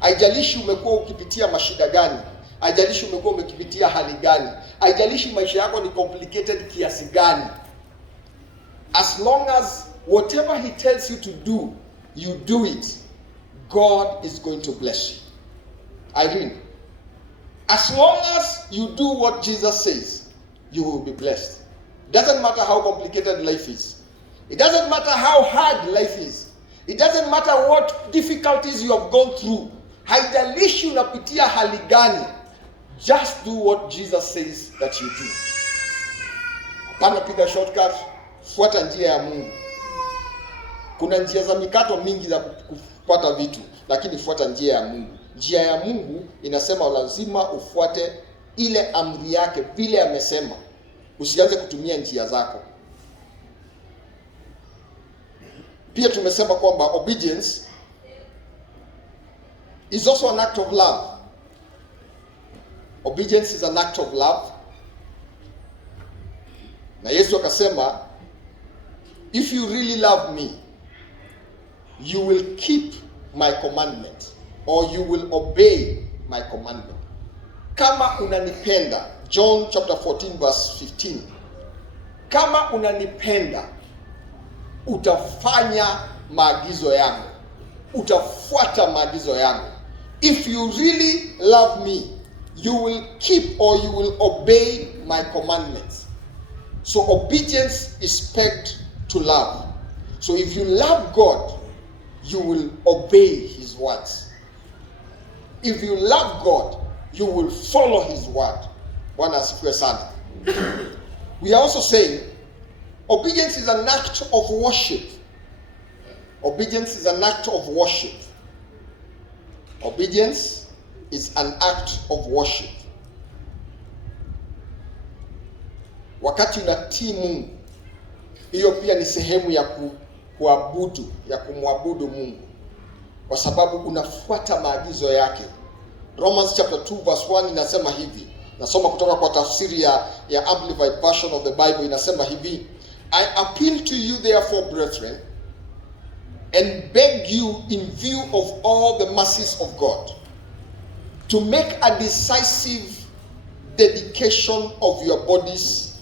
Haijalishi umekuwa ukipitia mashida gani, haijalishi umekuwa umekipitia hali gani, haijalishi maisha yako ni complicated kiasi gani, as long as whatever he tells you to do, you do it, God is going to bless you. Irene, as long as you do what Jesus says, you will be blessed. Doesn't matter how complicated life is. It doesn't matter how hard life is. It doesn't matter what difficulties you have gone through. Haijalishi unapitia hali gani, just do what Jesus says that you do. Hapana piga shortcut, fuata njia ya Mungu. Kuna njia za mikato mingi za kupata vitu, lakini fuata njia ya Mungu. Njia ya Mungu inasema lazima ufuate ile amri yake vile amesema. Usianze kutumia njia zako. Pia tumesema kwamba obedience is also an act of love. Obedience is an act of love. Na Yesu akasema, if you really love me, you will keep my commandment, or you will obey my commandment. kama unanipenda, John chapter 14 verse 15, kama unanipenda utafanya maagizo yangu, utafuata maagizo yangu. If you really love me, you will keep or you will obey my commandments. So obedience is pegged to love. So if you love God, you will obey his words. If you love God, you will follow his word. Bwana asifiwe sana. We are also saying obedience is an act of worship. Obedience is an act of worship. Obedience is an act of worship. Wakati unatii Mungu, hiyo pia ni sehemu ya kuabudu, ya kumwabudu Mungu, kwa sababu unafuata maagizo yake. Romans chapter 2 verse 1 inasema hivi. Nasoma kutoka kwa tafsiri ya Amplified Version of the Bible, inasema hivi: I appeal to you therefore, brethren, and beg you in view of all the mercies of God, to make a decisive dedication of your bodies,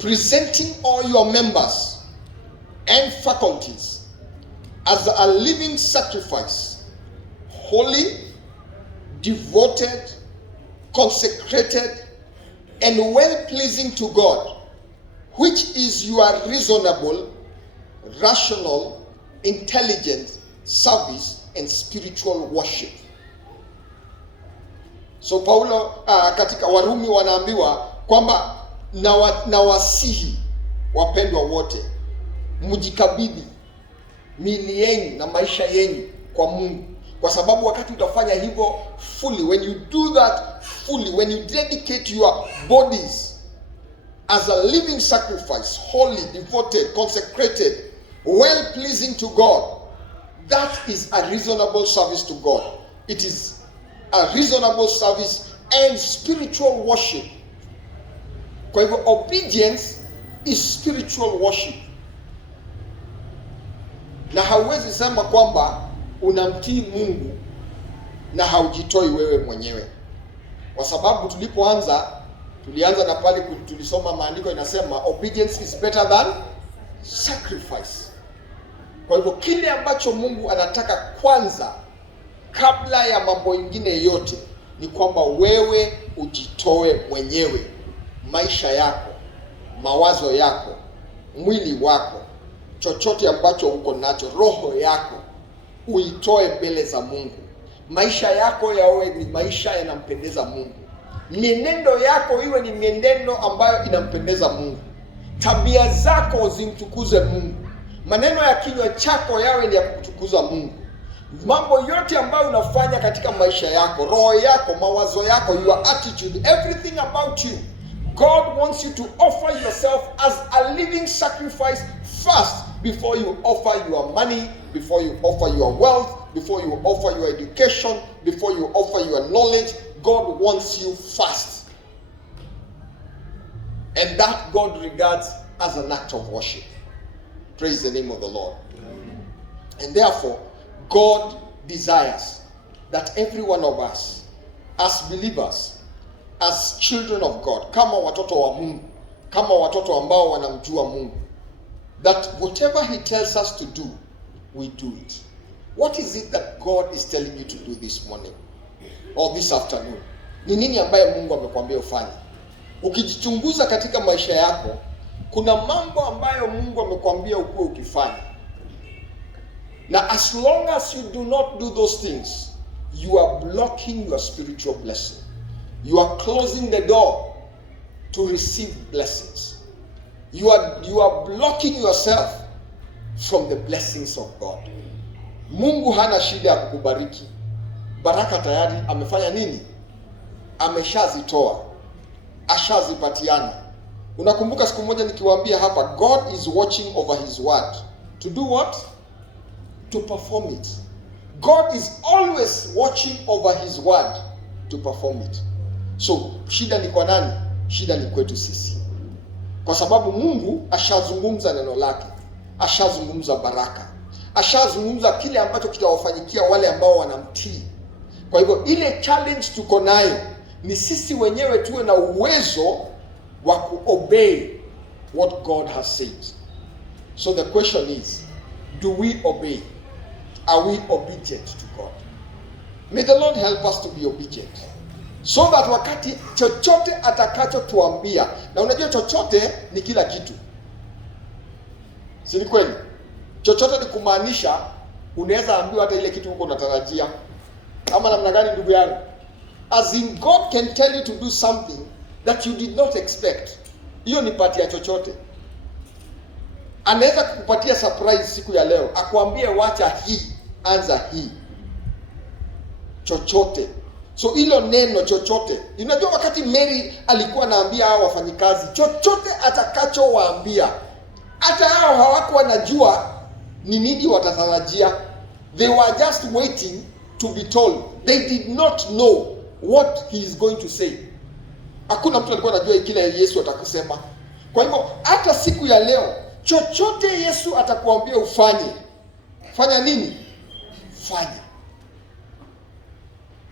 presenting all your members and faculties as a living sacrifice, holy, devoted, consecrated, and well-pleasing to God, which is your reasonable, rational, intelligent service and spiritual worship. So Paulo katika Warumi wanaambiwa kwamba na wasihi wapendwa wote, mjikabidhi miili yenu na maisha yenu kwa Mungu, kwa sababu wakati utafanya hivyo fully, when you do that fully, when you dedicate your bodies as a living sacrifice, holy, devoted, consecrated, well pleasing to God, that is a reasonable service to God. It is a reasonable service and spiritual worship. Kwa hivyo obedience is spiritual worship. Na hauwezi sema kwamba unamtii Mungu na haujitoi wewe mwenyewe, kwa sababu tulianza na pale tulisoma maandiko inasema obedience is better than sacrifice. Kwa hivyo kile ambacho Mungu anataka kwanza kabla ya mambo mengine yote ni kwamba wewe ujitoe mwenyewe, maisha yako, mawazo yako, mwili wako, chochote ambacho uko nacho, roho yako, uitoe mbele za Mungu. Maisha yako yawe ni maisha yanampendeza Mungu. Mienendo yako iwe ni mienendo ambayo inampendeza Mungu. Tabia zako zimtukuze Mungu. Maneno ya kinywa chako yawe ni ya kutukuza Mungu. Mambo yote ambayo unafanya katika maisha yako, roho yako, mawazo yako, your attitude, everything about you, God wants you to offer yourself as a living sacrifice first, before you offer your money, before you offer your wealth, before you offer your education, before you offer your knowledge. God wants you first. And that God regards as an act of worship. Praise the name of the Lord. And therefore, God desires that every one of us, as believers, as children of God, kama watoto wa Mungu, kama watoto ambao wanamjua Mungu, that whatever he tells us to do, we do it. What is it that God is telling you to do this morning or this afternoon? Ni nini ambaye Mungu amekwambia ufanye? Ukijichunguza katika maisha yako, kuna mambo ambayo Mungu amekwambia ukuwe ukifanya. Na as long as you do not do those things, you are blocking your spiritual blessing. You are closing the door to receive blessings. You are blocking yourself from the blessings of God. Mungu hana shida ya kukubariki. Baraka tayari amefanya nini? Ameshazitoa. Ashazipatiana. Unakumbuka siku moja nikiwaambia hapa, God is watching over his word. To do what? To perform it. God is always watching over his word to perform it. So, shida ni kwa nani? Shida ni kwetu sisi. Kwa sababu Mungu ashazungumza neno lake. Ashazungumza baraka. Ashazungumza kile ambacho kitawafanyikia wale ambao wanamtii. Kwa hivyo ile challenge tuko nayo ni sisi wenyewe tuwe na uwezo wa kuobey what God has said. So the question is, do we obey? Are we obedient to God? May the Lord help us to be obedient, so that wakati chochote atakachotuambia, na unajua chochote ni kila kitu, si ni kweli? Chochote ni kumaanisha unaweza ambiwa hata ile kitu huko unatarajia. Ama namna gani, ndugu yangu? As in, God can tell you to do something that you did not expect. Hiyo ni part ya chochote. Anaweza kukupatia surprise siku ya leo, akwambie wacha hii, anza hii. Chochote. So hilo neno chochote. Unajua wakati Mary alikuwa anaambia hao wafanyikazi, chochote atakachowaambia, hata hao hawakuwa wanajua ni nini watatarajia. They were just waiting to be told. They did not know what he is going to say. Hakuna mtu alikuwa anajua kile Yesu atakusema. Kwa hivyo hata siku ya leo, chochote Yesu atakuambia ufanye, fanya nini? Fanya.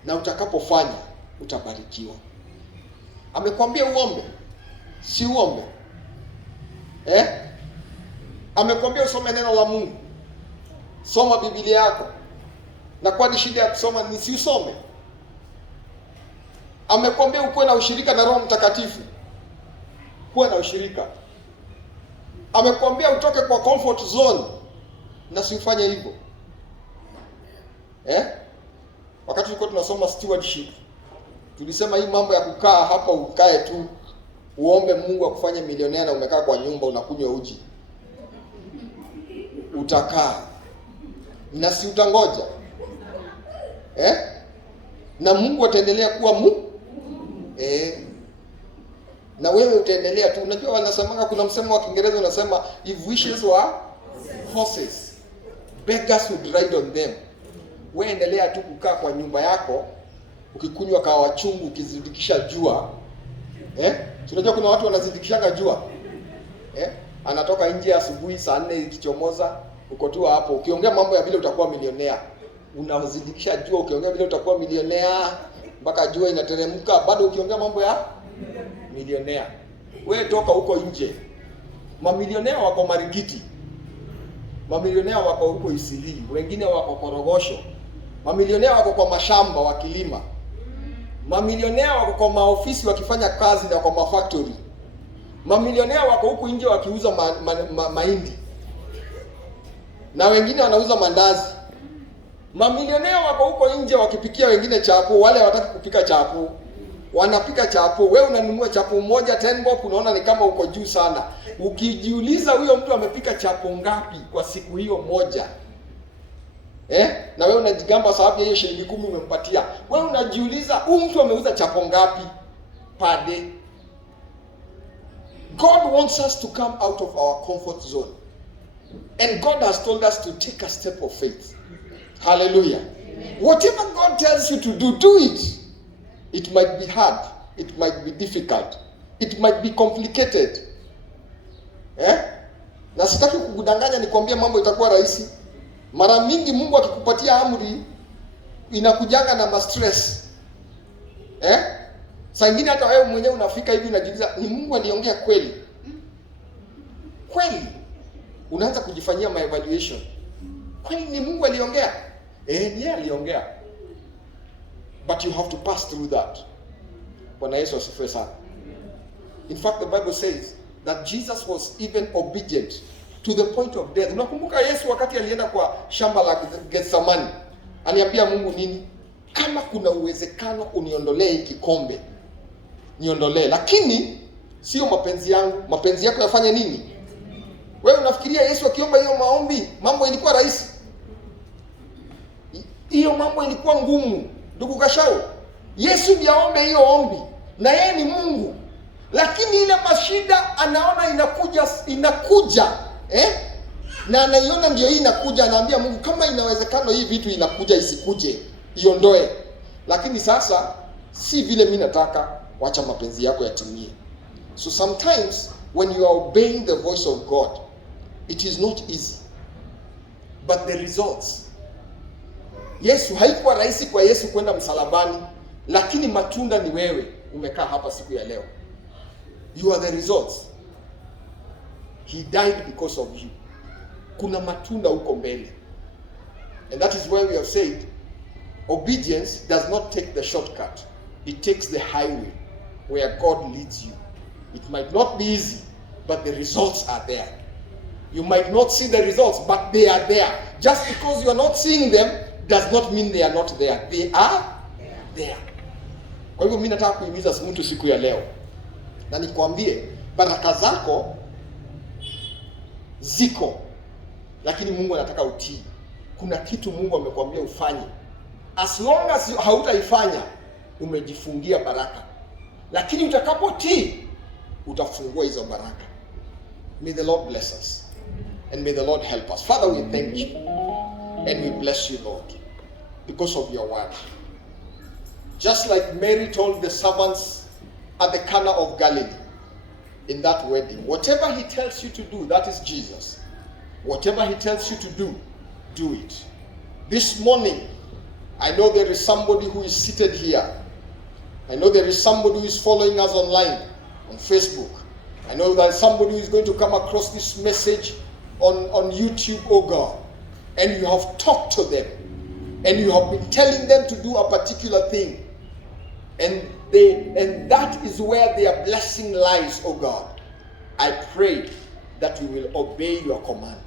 Na utakapofanya utabarikiwa. Amekwambia uombe, si uombe? Amekwambia usome neno la Mungu, soma Biblia yako. Na kwa ni shida ya kusoma ni si usome? Amekwambia ukuwe na ushirika na Roho Mtakatifu, kuwa na ushirika. Amekwambia utoke kwa comfort zone, na si ufanye hivyo. Wakati tulikuwa tunasoma stewardship, tulisema hii mambo ya kukaa hapa ukae tu uombe Mungu akufanye milionea na umekaa kwa nyumba unakunywa uji, utakaa na si utangoja? Na Mungu ataendelea kuwa na wewe utaendelea tu. Unajua wanasemanga, kuna msemo wa Kiingereza unasema, if wishes were horses, beggars would ride on them. Wewe endelea tu kukaa kwa nyumba yako ukikunywa kahawa chungu ukizindikisha jua. Unajua kuna watu wanazindikishanga jua. Anatoka nje asubuhi saa 4 ikichomoza, uko tu hapo ukiongea mambo ya vile utakuwa milionea. Unazindikisha jua ukiongea vile utakuwa milionea mpaka jua inateremka, bado ukiongea mambo ya milionea. Wewe toka huko nje. Mamilionea wako Marikiti. Mamilionea wako huko Isili, wengine wako Korogosho. Mamilionea wako kwa mashamba wakilima. Mamilionea wako kwa maofisi wakifanya kazi na kwa mafactory. Mamilionea wako huko nje wakiuza mahindi. Na wengine wanauza mandazi. Mamilionea wako huko nje wakipikia wengine chapo, wale hawataki kupika chapo. Wanapika chapo. Wewe unanunua chapo moja 10 bob, unaona ni kama uko juu sana. Ukijiuliza huyo mtu amepika chapo ngapi kwa siku hiyo moja? Na wewe unajigamba sababu hiyo shilingi 10 umempatia. Wewe unajiuliza huyu mtu ameuza chapo ngapi per day? God wants us to come out of our comfort zone. And God has told us to take a step of faith. Hallelujah. Amen. Whatever God tells you to do, do it. It might be hard. It might be difficult. It might be complicated. Na sitaki kukudanganya nikwambia mambo itakuwa rahisi. Mara mingi Mungu akikupatia amri inakujanga na stress. Saa nyingine hata wewe mwenyewe unafika hivi unajiuliza, ni Mungu aliongea kweli? Kweli? Unaanza kujifanyia my evaluation. Kweli ni Mungu aliongea? Ni yeye aliongea. But you have to pass through that. Bwana Yesu asifiwe sana. In fact, the Bible says that Jesus was even obedient to the point of death. Unakumbuka Yesu wakati alienda kwa shamba la Getsemani, aliambia Mungu nini? Kama kuna uwezekano uniondolee hiki kikombe, niondolee, lakini sio mapenzi yangu, mapenzi yako yafanye nini? Wewe unafikiria Yesu akiomba hiyo maombi, mambo ilikuwa rahisi? Hiyo mambo ilikuwa ngumu. Ndugu Kashau, Yesu ndiaombe hiyo ombi, na yeye ni Mungu. Lakini ile mashida anaona inakuja, na anaiona ndio hii inakuja, anaambia Mungu, kama inawezekano hii vitu inakuja isikuje, iondoe. Lakini sasa si vile mimi nataka, wacha mapenzi yako yatimie. So sometimes when you are obeying the voice of God, it is not easy. But the results. Yesu, haikuwa rahisi kwa Yesu kwenda msalabani. lakini matunda ni wewe umekaa hapa siku ya leo. You are the results. He died because of you. Kuna matunda huko mbele. And that is why we have said, obedience does not take the shortcut. It takes the highway where God leads you. It might not be easy, but the results are there. You might not see the results, but they are there. Just because you are not seeing them does not mean they are not there. They are there. Kwa hivyo mimi nataka kuhimiza mtu siku ya leo, na nikwambie baraka zako ziko, lakini Mungu anataka utii. Kuna kitu Mungu amekwambia ufanye. As long as hautaifanya, umejifungia baraka. Lakini utakapotii, utafungua hizo baraka. May the Lord bless us. And may the Lord help us. Father, we thank you. And we bless you, Lord, because of your word. Just like Mary told the servants at the Cana of Galilee, in that wedding, whatever he tells you to do, that is Jesus. Whatever he tells you to do, do it. This morning, I know there is somebody who is seated here. I know there is somebody who is following us online, on Facebook. I know there is somebody who is going to come across this message on YouTube, oh God. And you have talked to them. And you have been telling them to do a particular thing. And that is where their blessing lies, oh God. I pray that we will obey your command.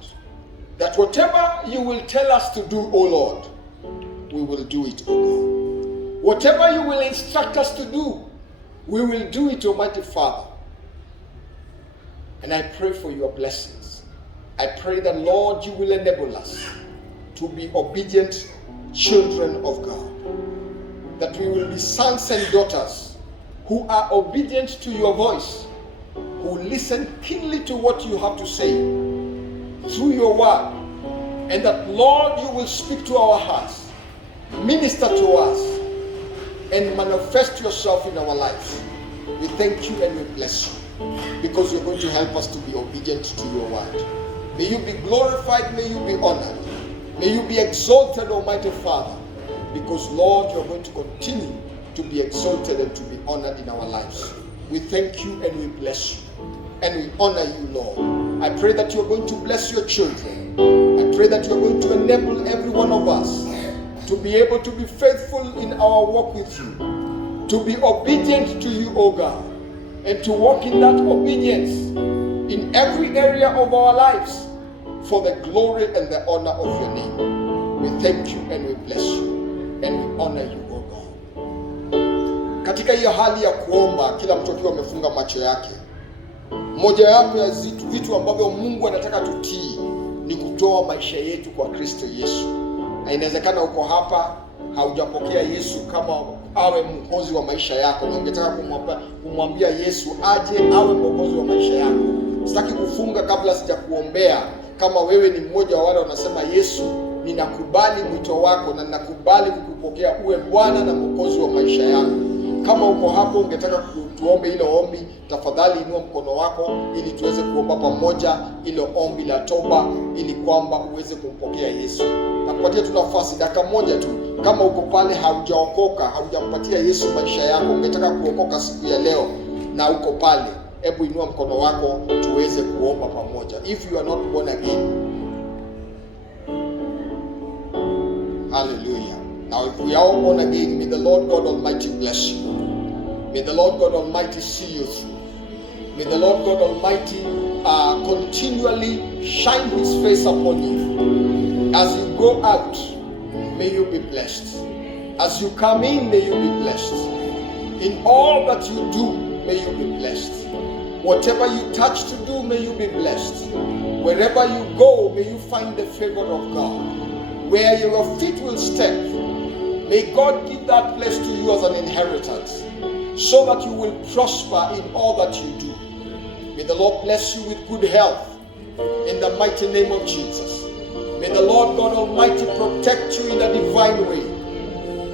That whatever you will tell us to do, oh Lord, we will do it, oh God. Whatever you will instruct us to do, we will do it, Almighty Father. And I pray for your blessings. I pray that, Lord, you will enable us to be obedient children of God. That we will be sons and daughters who are obedient to your voice, who listen keenly to what you have to say through your word. And that, Lord, you will speak to our hearts, minister to us, and manifest yourself in our lives. We thank you and we bless you, because you're going to help us to be obedient to your word. May you be glorified, may you be honored, may you be exalted, Almighty Father, because, Lord, you're going to continue to be exalted and to be honored in our lives. We thank you and we bless you, and we honor you, Lord. I pray that you're going to bless your children. I pray that you're going to enable every one of us to be able to be faithful in our walk with you, to be obedient to you, O God, and to walk in that obedience in every area of our lives for the glory and the honor of your name. We thank you and we bless you and we honor you, O God. Katika hiyo hali ya kuomba, kila mtu akiwa amefunga macho yake, mojawapo ya vitu ambavyo Mungu anataka tutii ni kutoa maisha yetu kwa Kristo Yesu. Na inawezekana uko hapa haujapokea Yesu kama awe mwokozi wa maisha yako, na ungetaka kumwambia Yesu aje awe mwokozi wa maisha yako. Sitaki kufunga kabla sijakuombea. Kama wewe ni mmoja wa wale wanasema, Yesu, ninakubali mwito wako na ninakubali kukupokea uwe Bwana na mwokozi wa maisha yangu. Kama uko hapo ungetaka tuombe ile ombi, tafadhali inua mkono wako ili tuweze kuomba pamoja ile ombi la toba, ili kwamba uweze kumpokea Yesu. Nakupatia tu nafasi dakika moja tu. Kama uko pale haujaokoka, haujampatia Yesu maisha yako, ungetaka kuokoka siku ya leo na uko pale, hebu inua mkono wako tuweze kuomba pamoja. If you are not born again. Hallelujah. Now if we are all born again, may the Lord God Almighty bless you. May the Lord God Almighty see you through. May the Lord God Almighty continually shine His face upon you. As you go out, may you be blessed. As you come in, may you be blessed. In all that you do, may you be blessed. Whatever you touch to do, may you be blessed. Wherever you go, may you find the favor of God. Where your feet will step, may God give that place to you as an inheritance, so that you will prosper in all that you do. May the Lord bless you with good health in the mighty name of Jesus. May the Lord God Almighty protect you in a divine way.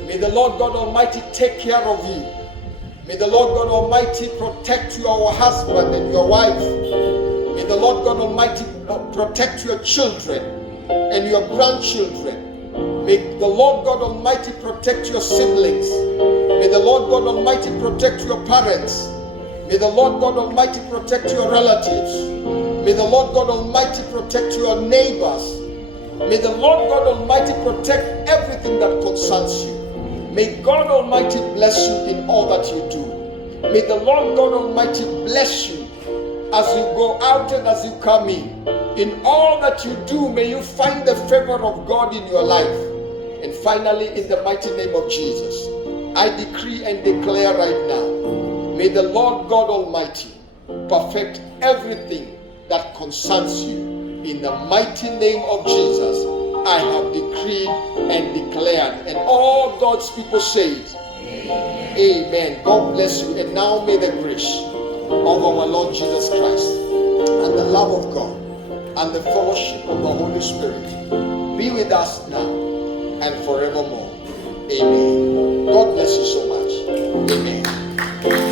May the Lord God Almighty take care of you. May the Lord God Almighty protect your husband and your wife. May the Lord God Almighty protect your children and your grandchildren. May the Lord God Almighty protect your siblings. May the Lord God Almighty protect your parents. May the Lord God Almighty protect your relatives. May the Lord God Almighty protect your neighbors. May the Lord God Almighty protect everything that concerns you. May God Almighty bless you in all that you do. May the Lord God Almighty bless you as you go out and as you come in. In all that you do, may you find the favor of God in your life. And finally, in the mighty name of Jesus, I decree and declare right now, may the Lord God Almighty perfect everything that concerns you. In the mighty name of Jesus, I have decreed and declared. And all God's people say, amen. God bless you. And now may the grace of our Lord Jesus Christ and the love of God and the fellowship of the Holy Spirit be with us now and forevermore. Amen. God bless you so much. Amen.